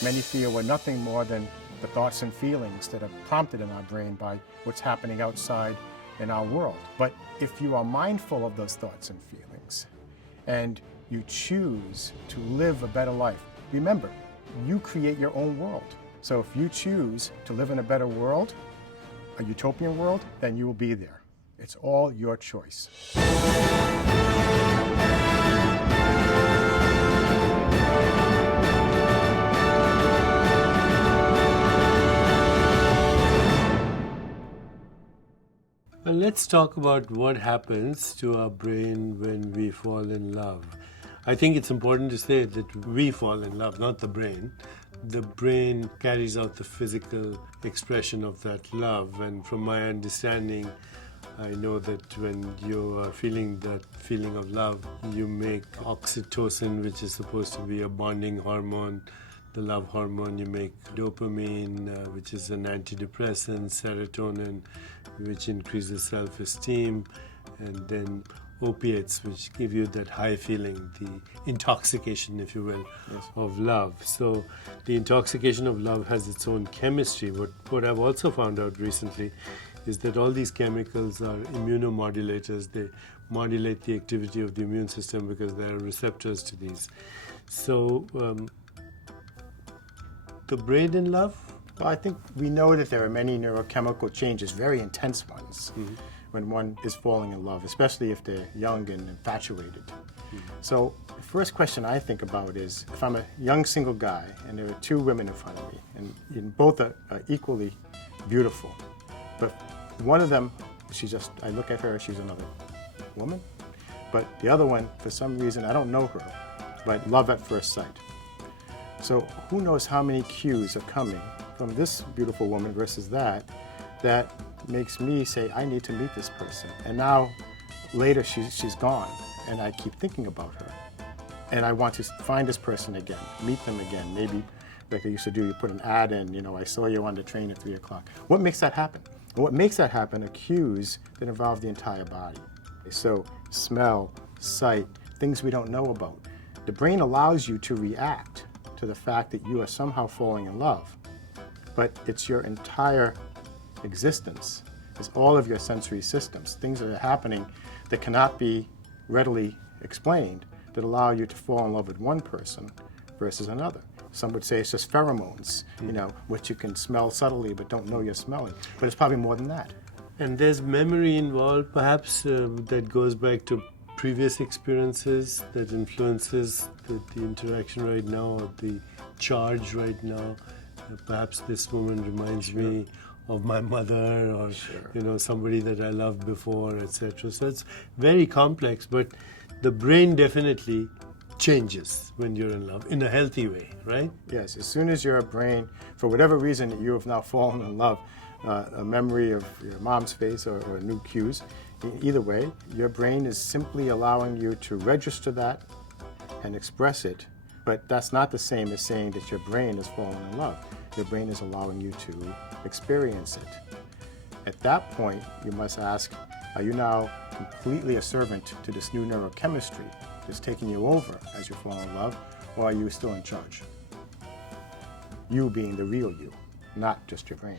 Many feel we're nothing more than the thoughts and feelings that are prompted in our brain by what's happening outside in our world. But if you are mindful of those thoughts and feelings, and you choose to live a better life, remember, you create your own world. So if you choose to live in a better world, a utopian world, then you will be there. It's all your choice. Well, let's talk about what happens to our brain when we fall in love. I think it's important to say that we fall in love, not the brain. The brain carries out the physical expression of that love, and from my understanding, I know that when you are feeling that feeling of love, you make oxytocin, which is supposed to be a bonding hormone, the love hormone. You make dopamine, which is an antidepressant, serotonin, which increases self-esteem, and then opiates, which give you that high feeling, the intoxication, if you will, yes, of love. So the intoxication of love has its own chemistry. What I've also found out recently is that all these chemicals are immunomodulators. They modulate the activity of the immune system because there are receptors to these. So the brain in love? Well, I think we know that there are many neurochemical changes, very intense ones, when one is falling in love, especially if they're young and infatuated. So the first question I think about is, if I'm a young single guy and there are two women in front of me, and both are equally beautiful, but one of them, I look at her, she's another woman, but the other one, for some reason, I don't know her, but love at first sight. So who knows how many cues are coming from this beautiful woman versus that makes me say, I need to meet this person. And now, later, she's gone, and I keep thinking about her. And I want to find this person again, meet them again. Maybe, like they used to do, you put an ad in, I saw you on the train at 3 o'clock. What makes that happen? And what makes that happen are cues that involve the entire body. So smell, sight, things we don't know about. The brain allows you to react to the fact that you are somehow falling in love. But it's your entire existence. It's all of your sensory systems, things that are happening that cannot be readily explained, that allow you to fall in love with one person versus another. Some would say it's just pheromones, which you can smell subtly but don't know you're smelling. But it's probably more than that. And there's memory involved, perhaps, that goes back to previous experiences that influences the interaction right now, or the charge right now. Perhaps this woman reminds me of my mother, or somebody that I loved before, etc. So it's very complex, but the brain definitely changes when you're in love in a healthy way, right? Yes, as soon as your brain, for whatever reason you have now fallen in love, a memory of your mom's face or new cues, either way, your brain is simply allowing you to register that and express it, but that's not the same as saying that your brain has fallen in love. Your brain is allowing you to experience it. At that point, you must ask, are you now completely a servant to this new neurochemistry that's taking you over as you fall in love, or are you still in charge? You being the real you, not just your brain.